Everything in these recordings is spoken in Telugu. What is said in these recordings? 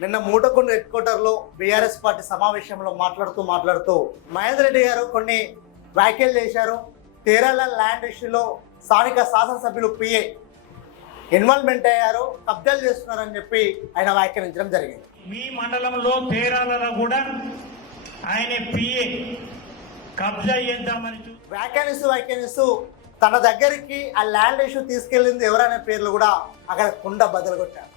నిన్న మూటకొండ హెడ్ క్వార్టర్లో బీఆర్ఎస్ పార్టీ సమావేశంలో మాట్లాడుతూ మాట్లాడుతూ మహేందర్ రెడ్డి గారు కొన్ని వ్యాఖ్యలు చేశారు. తేరాల ల్యాండ్ ఇష్యూలో స్థానిక శాసనసభ్యులు పిఏ ఇన్వాల్వ్మెంట్ అయ్యారు కబ్జాలు చేస్తున్నారని చెప్పి ఆయన వ్యాఖ్యానించడం జరిగింది. మీ మండలంలో తేరాలలో కూడా ఆయన పిఏ కబ్జా చేద్దామని వ్యాఖ్యానిస్తూ వ్యాఖ్యానిస్తూ తన దగ్గరికి ఆ ల్యాండ్ ఇష్యూ తీసుకెళ్ళింది ఎవరనే పేర్లు కూడా అక్కడ కుండ బదులు కొట్టారు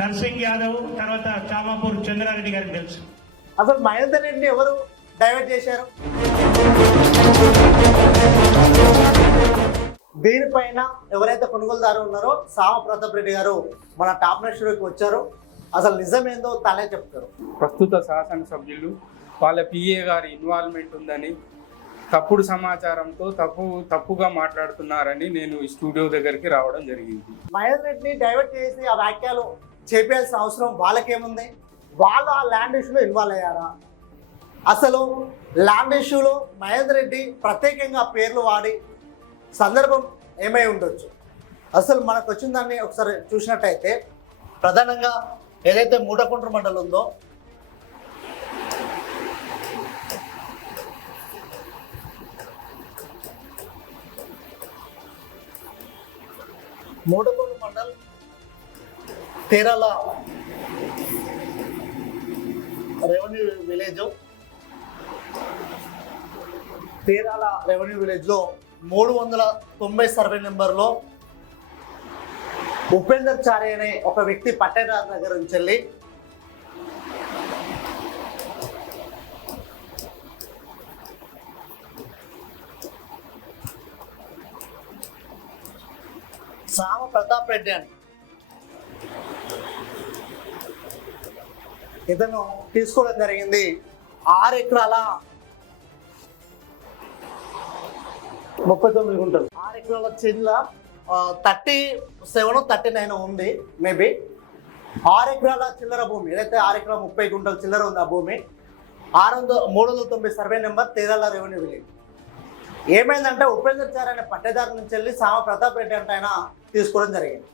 నర్సింగ్ యాదవ్ తర్వాత చామాపూర్ చంద్రారెడ్డి గారికి తెలుసు. అసలు మహేందర్ రెడ్డిని ఎవరు డైవర్ట్ చేశారు? దీనిపైన ఎవరైతే కొనుగోలుదారు ఉన్నారో సామ ప్రతాప్ రెడ్డి గారు మన టాప్ నెస్టర్కి వచ్చారు. అసలు నిజమేందో తనే చెప్తారు. ప్రస్తుత శాసనసభ్యులు వాళ్ళ పిఏ గారి ఇన్వాల్వ్మెంట్ ఉందని తప్పుడు సమాచారంతో తప్పు తప్పుగా మాట్లాడుతున్నారని నేను ఈ స్టూడియో దగ్గరికి రావడం జరిగింది. మహేందర్ రెడ్డిని డైవర్ట్ చేసి ఆ వ్యాఖ్యలు చేపేయాల్సిన అవసరం వాళ్ళకేముంది? వాళ్ళు ఆ ల్యాండ్ ఇష్యూలో ఇన్వాల్వ్ అయ్యారా? అసలు ల్యాండ్ ఇష్యూలో మహేందర్ రెడ్డి ప్రత్యేకంగా పేర్లు వాడి సందర్భం ఏమై ఉండొచ్చు? అసలు మనకు వచ్చిన దాన్ని ఒకసారి చూసినట్టయితే ప్రధానంగా ఏదైతే మూటకుంట్ర మండలం ఉందో Mutakuntra mandal Terala revenue village. Terala revenue విలేజ్లో మూడు వందల తొంభై సర్వే నెంబర్లో ఉపేందర్ చారి అనే ఒక వ్యక్తి పట్టేదారు దగ్గర నుంచి వెళ్ళి సామ ప్రతాప్ రెడ్డి అని. ఇతను తీసుకోవడం జరిగింది ఆరు ఎకరాల ముప్పై తొమ్మిది గుంటలు. ఆరు ఎకరాల చిల్ల థర్టీ సెవెన్ థర్టీ నైన్ ఉంది మేబీ. ఆరు ఎకరాల చిల్లర భూమి ఏదైతే ఆరు ఎకరాల ముప్పై గుంటల చిల్లర ఉంది ఆ భూమి ఆరు వందల మూడు వందల తొంభై survey number Terala revenue village ఏమైందంటే ఉపేంద్ర చార్ అనే పట్టేదారు నుంచి వెళ్ళి సామ ప్రతాప్ రెడ్డి అంటే ఆయన తీసుకోవడం జరిగింది.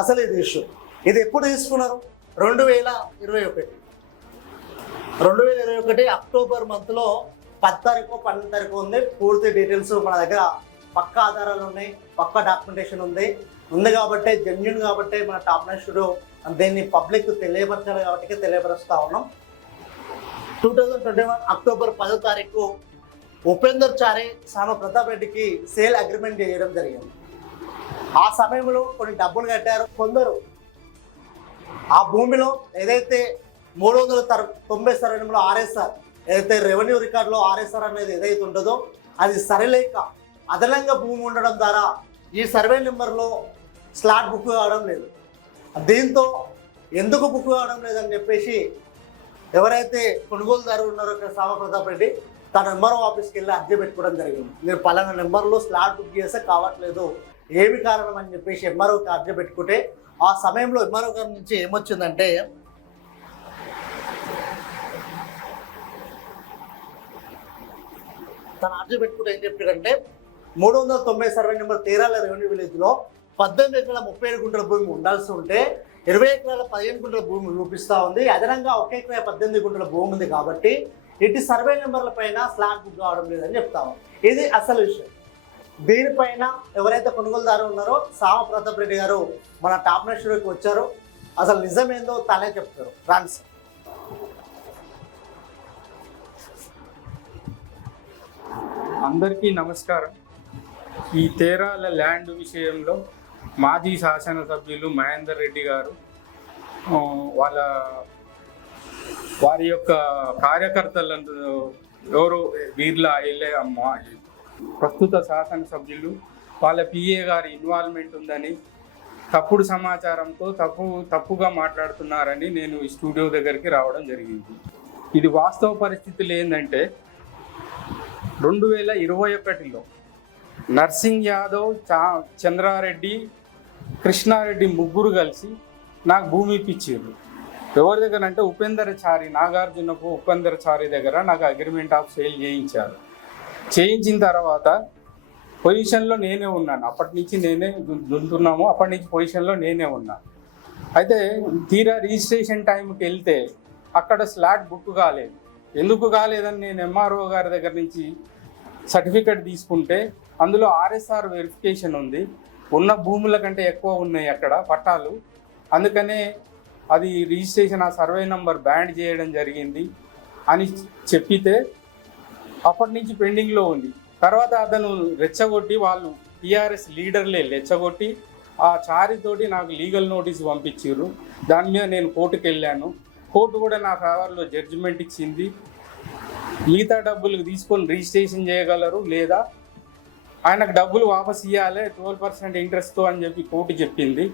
అసలు ఇది ఇష్యూ ఇది ఎప్పుడు తీసుకున్నారు? రెండు వేల ఇరవై ఒకటి. రెండు వేల ఇరవై ఒకటి అక్టోబర్ మంత్లో పది తారీఖు పన్నెండు తారీఖు ఉంది. పూర్తి డీటెయిల్స్ మన దగ్గర పక్క ఆధారాలు ఉన్నాయి పక్క డాక్యుమెంటేషన్ ఉంది. ఉంది కాబట్టి జెన్యున్ కాబట్టి మన టాప్ నెక్స్ట్ దీన్ని పబ్లిక్ తెలియపరచాలి కాబట్టి తెలియపరుస్తూ ఉన్నాం. Two thousand twenty one October పదో తారీఖు ఉపేందర్ చారే సామ ప్రతాప్ రెడ్డికి సేల్ అగ్రిమెంట్ చేయడం జరిగింది. ఆ సమయంలో కొన్ని డబ్బులు కట్టారు కొందరు. ఆ భూమిలో ఏదైతే మూడు వందల తర తొంభై సర్వేలో ఆర్ఎస్ఆర్ ఏదైతే రెవెన్యూ రికార్డులో ఆర్ఎస్ఆర్ అనేది ఏదైతే ఉంటుందో అది సరిలేక అదనంగా భూమి ఉండడం ద్వారా ఈ సర్వే నెంబర్లో స్లాట్ బుక్ కావడం లేదు. దీంతో ఎందుకు బుక్ కావడం లేదని చెప్పేసి ఎవరైతే కొనుగోలుదారు ఉన్నారో ఇక్కడ సామ ప్రతాప్ రెడ్డి తన నెంబర్ ఆఫీస్కి వెళ్ళి అర్జీ పెట్టుకోవడం జరిగింది. మీరు పలానా నెంబర్లో స్లాట్ బుక్ చేస్తే కావట్లేదు. ఏమి కారణం అని చెప్పేసి ఎంఆర్ఓ అర్జీ పెట్టుకుంటే ఆ సమయంలో ఎంఆర్ఓ గారి నుంచి ఏమొచ్చిందంటే తన అర్జీ పెట్టుకుంటే ఏం చెప్పాడంటే మూడు వందల తొంభై సర్వే నెంబర్ తేరాల రెవెన్యూ విలేజ్లో పద్దెనిమిది ఎకరాల ముప్పై ఏడు గుంటల భూమి ఉండాల్సి ఉంటే ఇరవై ఎకరాల పదిహేను గుంటల భూమి చూపిస్తూ ఉంది. అదనంగా ఒక ఎకరా పద్దెనిమిది గుంటల భూమి ఉంది కాబట్టి ఇటు సర్వే నెంబర్ల పైన స్లాట్ బుక్ కావడం లేదని చెప్తాము ఇది అసలు విషయం. దీనిపైన ఎవరైతే కొనుగోలుదారు ఉన్నారో సామ ప్రతాప్ రెడ్డి గారు మన టాప్ నెస్టర్కి వచ్చారు. అసలు నిజమేందో తనే చెప్తారు. ఫ్రాన్స్ అందరికీ నమస్కారం. ఈ తేరాల ల్యాండ్ విషయంలో మాజీ శాసనసభ్యులు మహేందర్ రెడ్డి గారు వాళ్ళ వారి యొక్క కార్యకర్తలను ఎవరు? వీర్ల ఎల్లే ప్రస్తుత శాసనసభ్యులు వాళ్ళ పిఏ గారి ఇన్వాల్వ్మెంట్ ఉందని తప్పుడు సమాచారంతో తప్పు తప్పుగా మాట్లాడుతున్నారని నేను ఈ స్టూడియో దగ్గరికి రావడం జరిగింది. ఇది వాస్తవ పరిస్థితులు ఏంటంటే రెండు వేల ఇరవై ఒకటిలో నర్సింగ్ యాదవ్ చా చంద్రారెడ్డి కృష్ణారెడ్డి ముగ్గురు కలిసి నాకు భూమి ఇప్పించారు. ఎవరి దగ్గర అంటే ఉపేందర్ చారి నాగార్జునకు ఉపేందర్ చారి దగ్గర నాకు అగ్రిమెంట్ ఆఫ్ సేల్ చేయించారు. చేయించిన తర్వాత పొజిషన్లో నేనే ఉన్నాను. అప్పటి నుంచి నేనే దుంతున్నాము దున్నుతున్నాము అప్పటి నుంచి పొజిషన్లో నేనే ఉన్నాను అయితే తీరా రిజిస్ట్రేషన్ టైంకి వెళ్తే అక్కడ స్లాట్ బుక్ కాలేదు. ఎందుకు కాలేదని నేను ఎంఆర్ఓ గారి దగ్గర నుంచి సర్టిఫికెట్ తీసుకుంటే అందులో ఆర్ఎస్ఆర్ వెరిఫికేషన్ ఉంది. ఉన్న భూముల కంటే ఎక్కువ ఉన్నాయి అక్కడ పట్టాలు. అందుకనే అది రిజిస్ట్రేషన్ ఆ సర్వే నంబర్ బ్యాండ్ చేయడం జరిగింది అని చెప్పితే అప్పటి నుంచి పెండింగ్లో ఉంది. తర్వాత అతను రెచ్చగొట్టి వాళ్ళు టీఆర్ఎస్ లీడర్లే రెచ్చగొట్టి ఆ చారితోటి నాకు లీగల్ నోటీస్ పంపించారు దాని మీద నేను కోర్టుకు వెళ్ళాను. కోర్టు కూడా నా ఫేవర్లో జడ్జిమెంట్ ఇచ్చింది. మిగతా డబ్బులు తీసుకొని రిజిస్ట్రేషన్ చేయగలరు లేదా? ఆయనకు డబ్బులు వాపస్ ఇవ్వాలి ట్వెల్వ్ పర్సెంట్ ఇంట్రెస్ట్తో అని చెప్పి కోర్టు చెప్పింది.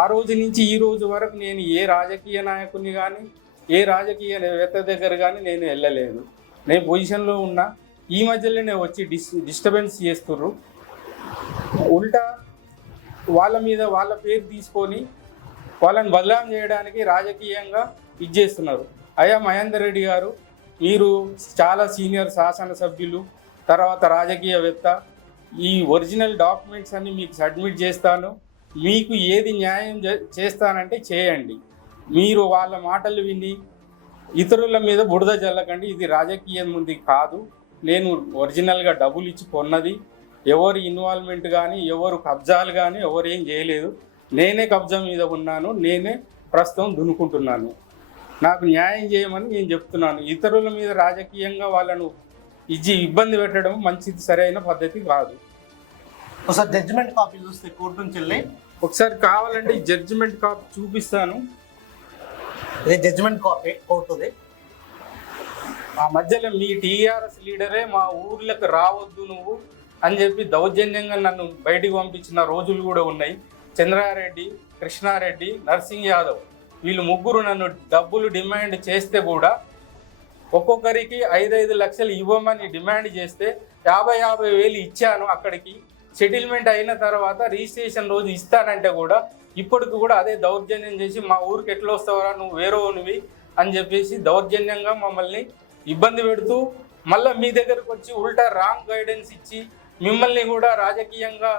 ఆ రోజు నుంచి ఈ రోజు వరకు నేను ఏ రాజకీయ నాయకుని కానీ ఏ రాజకీయ నేత దగ్గర కానీ నేను వెళ్ళలేదు. నేను పొజిషన్లో ఉన్నా ఈ మధ్యలోనే వచ్చి డిస్ డిస్టర్బెన్స్ చేస్తుర్రు. ఉల్టా వాళ్ళ మీద వాళ్ళ పేరు తీసుకొని వాళ్ళని బదలాం చేయడానికి రాజకీయంగా ఇది చేస్తున్నారు. అయ్యా మహేందర్ రెడ్డి గారు మీరు చాలా సీనియర్ శాసనసభ్యులు తర్వాత రాజకీయవేత్త ఈ ఒరిజినల్ డాక్యుమెంట్స్ అన్ని మీకు సబ్మిట్ చేస్తాను. మీకు ఏది న్యాయం చే- చేస్తానంటే చేయండి. మీరు వాళ్ళ మాటలు విని ఇతరుల మీద బురద జల్లకండి. ఇది రాజకీయం ఉంది కాదు. నేను ఒరిజినల్గా డబ్బులు ఇచ్చి కొన్నది. ఎవరు ఇన్వాల్వ్మెంట్ కానీ ఎవరు కబ్జాలు కానీ ఎవరు ఏం చేయలేదు. నేనే కబ్జా మీద ఉన్నాను. నేనే ప్రస్తుతం దున్నుకుంటున్నాను. నాకు న్యాయం చేయమని నేను చెప్తున్నాను. ఇతరుల మీద రాజకీయంగా వాళ్ళను ఇచ్చి ఇబ్బంది పెట్టడం మంచిది సరైన పద్ధతి కాదు. ఒకసారి జడ్జిమెంట్ కాపీ చూస్తే కోర్టు నుంచి వెళ్ళి. ఒకసారి కావాలంటే జడ్జిమెంట్ కాపీ చూపిస్తాను. ఇది జడ్జిమెంట్ కాపీ కోర్టుది ఆ మధ్యలో మీ టీఆర్ఎస్ లీడరే మా ఊర్లకు రావద్దు నువ్వు అని చెప్పి దౌర్జన్యంగా నన్ను బయటికి పంపించిన రోజులు కూడా ఉన్నాయి. చంద్రారెడ్డి కృష్ణారెడ్డి నర్సింగ్ యాదవ్ వీళ్ళు ముగ్గురు నన్ను డబ్బులు డిమాండ్ చేస్తే కూడా ఒక్కొక్కరికి ఐదైదు లక్షలు ఇవ్వమని డిమాండ్ చేస్తే యాభై యాభై వేలు ఇచ్చాను అక్కడికి. సెటిల్మెంట్ అయిన తర్వాత రిజిస్ట్రేషన్ రోజు ఇస్తానంటే కూడా ఇప్పటికి కూడా అదే దౌర్జన్యం చేసి మా ఊరికి ఎట్లా వస్తావరా నువ్వు వేరేవునివి అని చెప్పేసి దౌర్జన్యంగా మమ్మల్ని ఇబ్బంది పెడుతూ మళ్ళీ మీ దగ్గరకు వచ్చి ఉల్టా రాంగ్ గైడెన్స్ ఇచ్చి మిమ్మల్ని కూడా రాజకీయంగా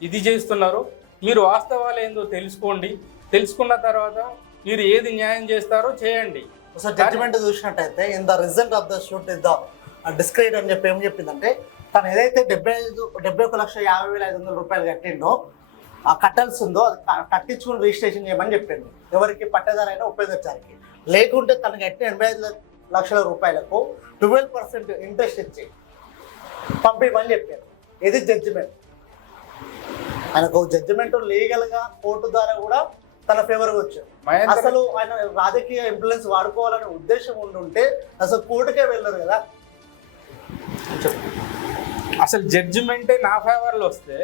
ఇది చేస్తున్నారు. మీరు వాస్తవాలు ఏందో తెలుసుకోండి. తెలుసుకున్న తర్వాత మీరు ఏది న్యాయం చేస్తారో చేయండి. ఒకసారి జడ్జిమెంట్ చూసినట్టయితే in the result of the suit is the decreed అని చెప్పి ఏం చెప్పిందంటే తను ఏదైతే డెబ్బై ఐదు డెబ్బై ఒక లక్ష యాభై వేల ఐదు వందల రూపాయలు కట్టిండో ఆ కట్టాల్సి ఉందో అది కట్టించుకుని రిజిస్ట్రేషన్ చేయమని చెప్పిండు. ఎవరికి పట్టేదారైనా ఉపయోగించారికి లేకుంటే తను కట్టిన ఎనభై ఐదు లక్షల రూపాయలకు ట్వెల్వ్ పర్సెంట్ ఇంట్రెస్ట్ ఇచ్చి పంపించమని చెప్పారు. ఇది జడ్జిమెంట్ ఆయనకు జడ్జిమెంట్ లీగల్గా కోర్టు ద్వారా కూడా తన ఫేవర్గా వచ్చారు. అసలు ఆయన రాజకీయ ఇన్ఫ్లుయెన్స్ వాడుకోవాలనే ఉద్దేశం ఉండుంటే అసలు కోర్టుకే వెళ్ళరు కదా. అసలు జడ్జిమెంటే నా ఫేవర్లో వస్తే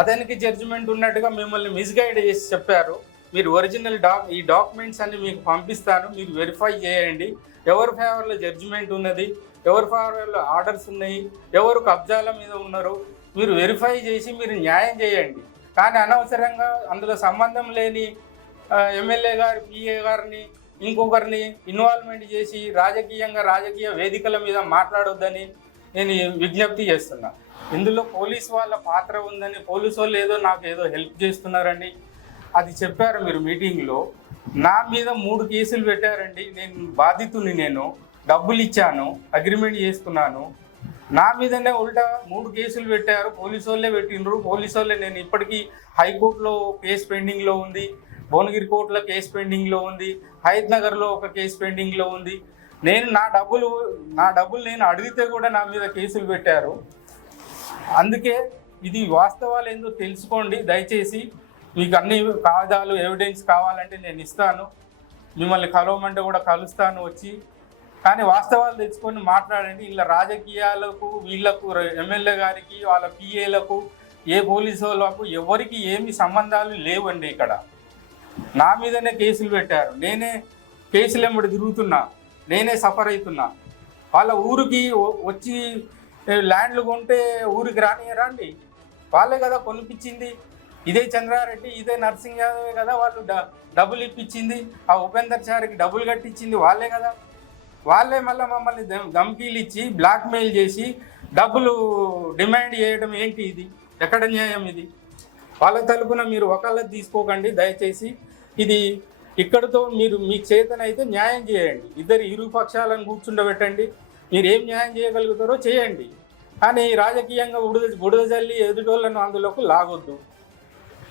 అతనికి జడ్జిమెంట్ ఉన్నట్టుగా మిమ్మల్ని మిస్గైడ్ చేసి చెప్పారు. మీరు ఒరిజినల్ డాక్ ఈ డాక్యుమెంట్స్ అన్ని మీకు పంపిస్తాను మీరు వెరిఫై చేయండి. ఎవరి ఫేవర్లో జడ్జిమెంట్ ఉన్నది? ఎవరి ఫేవర్లో ఆర్డర్స్ ఉన్నాయి? ఎవరు కబ్జాల మీద ఉన్నారు? మీరు వెరిఫై చేసి మీరు న్యాయం చేయండి. కానీ అనవసరంగా అందులో సంబంధం లేని ఎమ్మెల్యే గారు పిఏ గారిని ఇంకొకరిని ఇన్వాల్వ్మెంట్ చేసి రాజకీయంగా రాజకీయ వేదికల మీద మాట్లాడొద్దని నేను విజ్ఞప్తి చేస్తున్నా. ఇందులో పోలీస్ వాళ్ళ పాత్ర ఉందని పోలీసు వాళ్ళు ఏదో నాకు ఏదో హెల్ప్ చేస్తున్నారండి. అది చెప్పారు మీరు మీటింగ్లో నా మీద మూడు కేసులు పెట్టారండి. నేను బాధితుని నేను డబ్బులు ఇచ్చాను అగ్రిమెంట్ చేసుకున్నాను నా మీదనే ఉల్టా మూడు కేసులు పెట్టారు. పోలీసు వాళ్ళే పెట్టిండ్రు. పోలీసు వాళ్ళే నేను ఇప్పటికీ హైకోర్టులో కేసు పెండింగ్లో ఉంది. భువనగిరి కోర్టులో కేసు పెండింగ్లో ఉంది. హైద్ నగర్లో ఒక కేసు పెండింగ్లో ఉంది. నేను నా డబ్బులు నా డబ్బులు నేను అడిగితే కూడా నా మీద కేసులు పెట్టారు. అందుకే ఇది వాస్తవాలు ఏందో తెలుసుకోండి. దయచేసి మీకు అన్ని కాగితాలు ఎవిడెన్స్ కావాలంటే నేను ఇస్తాను. మిమ్మల్ని కలవమంటే కూడా కలుస్తాను వచ్చి. కానీ వాస్తవాలు తెచ్చుకొని మాట్లాడండి. ఇలా రాజకీయాలకు వీళ్ళకు ఎమ్మెల్యే గారికి వాళ్ళ పిఏలకు ఏ పోలీసు వాళ్ళకు ఎవరికి ఏమి సంబంధాలు లేవండి ఇక్కడ. నా మీదనే కేసులు పెట్టారు. నేనే కేసులు ఎంబడి తిరుగుతున్నా. నేనే సఫర్ అవుతున్నా వాళ్ళ ఊరికి వచ్చి ల్యాండ్లు కొంటే ఊరికి రానియరా అండి? వాళ్ళే కదా కొనిపించింది. ఇదే చంద్రారెడ్డి ఇదే నర్సింగ్ యాదవ్ కదా వాళ్ళు డ- డబ్బులు ఇప్పించింది. ఆ ఉపేందర్ చారికి డబ్బులు కట్టించింది వాళ్ళే కదా. వాళ్ళే మళ్ళీ మమ్మల్ని ధమ్కీలు ఇచ్చి బ్లాక్మెయిల్ చేసి డబ్బులు డిమాండ్ చేయడం ఏంటి ఇది? ఎక్కడ న్యాయం ఇది? వాళ్ళ తరపున మీరు ఒకళ్ళది తీసుకోకండి దయచేసి. ఇది ఇక్కడతో మీరు మీ చేతనైతే న్యాయం చేయండి. ఇద్దరు ఇరు పక్షాలను కూర్చుండబెట్టండి. మీరు ఏం న్యాయం చేయగలుగుతారో చేయండి. కానీ రాజకీయంగా బుడద బుడద జల్లి ఎదుటోళ్ళను అందులోకి లాగొద్దు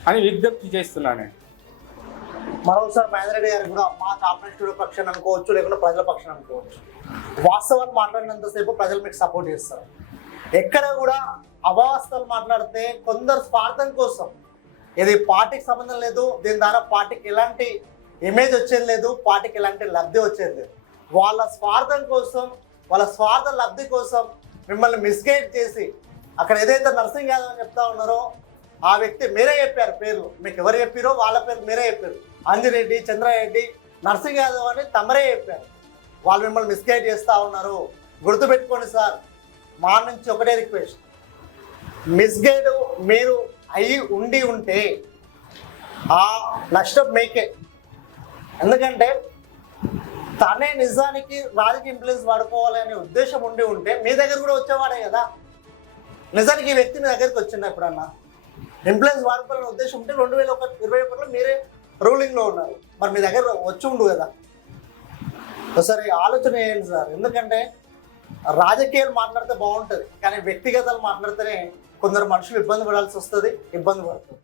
అని విజ్ఞప్తి చేస్తున్నానండి మరోసారి మహేందర్ రెడ్డి గారు కూడా మా కాంపిటేటివ్ పక్షాన్ని అనుకోవచ్చు లేకుండా ప్రజల పక్షాన్ని అనుకోవచ్చు. మాట్లాడినంత మాట్లాడినంతసేపు ప్రజలు మీకు సపోర్ట్ చేస్తారు. ఎక్కడ కూడా అవాస్తవాలు మాట్లాడితే కొందరు స్వార్థం కోసం ఇది పార్టీకి సంబంధం లేదు దీని ద్వారా పార్టీకి ఎలాంటి ఇమేజ్ వచ్చేది లేదు పార్టీకి ఎలాంటి లబ్ధి వచ్చేది లేదు. వాళ్ళ స్వార్థం కోసం వాళ్ళ స్వార్థ లబ్ధి కోసం మిమ్మల్ని మిస్గైడ్ చేసి అక్కడ ఏదైతే నర్సింగ్ యాదవ్ అని చెప్తా ఉన్నారో ఆ వ్యక్తి మీరే చెప్పారు పేరు మీకు ఎవరు చెప్పారో వాళ్ళ పేరు మీరే చెప్పారు. అంజిరెడ్డి చంద్రారెడ్డి నర్సింగ్ యాదవ్ అని తమరే చెప్పారు. వాళ్ళు మిమ్మల్ని మిస్గైడ్ చేస్తూ ఉన్నారు. గుర్తుపెట్టుకోండి సార్ మా నుంచి ఒకటే రిక్వెస్ట్. మిస్గైడ్ మీరు అయి ఉండి ఉంటే ఆ నష్టం మీకే. ఎందుకంటే తనే నిజానికి రాజకీయ ఇన్ఫ్లుయెన్స్ వాడుకోవాలనే ఉద్దేశం ఉండి ఉంటే మీ దగ్గర కూడా వచ్చేవాడే కదా? నిజానికి ఈ వ్యక్తి మీ దగ్గరికి వచ్చిండ ఎప్పుడన్నా? ఇన్ఫ్లుయెన్స్ వాడుకోవాలనే ఉద్దేశం ఉంటే రెండు వేల ఒక ఇరవై ఒకటిలో మీరే రూలింగ్లో ఉన్నారు. మరి మీ దగ్గర వచ్చి ఉండు కదా. ఒకసారి ఆలోచన చేయండి సార్. ఎందుకంటే రాజకీయాలు మాట్లాడితే బాగుంటుంది కానీ వ్యక్తిగతాలు మాట్లాడితేనే కొందరు మనుషులు ఇబ్బంది పడాల్సి వస్తుంది ఇబ్బంది పడుతుంది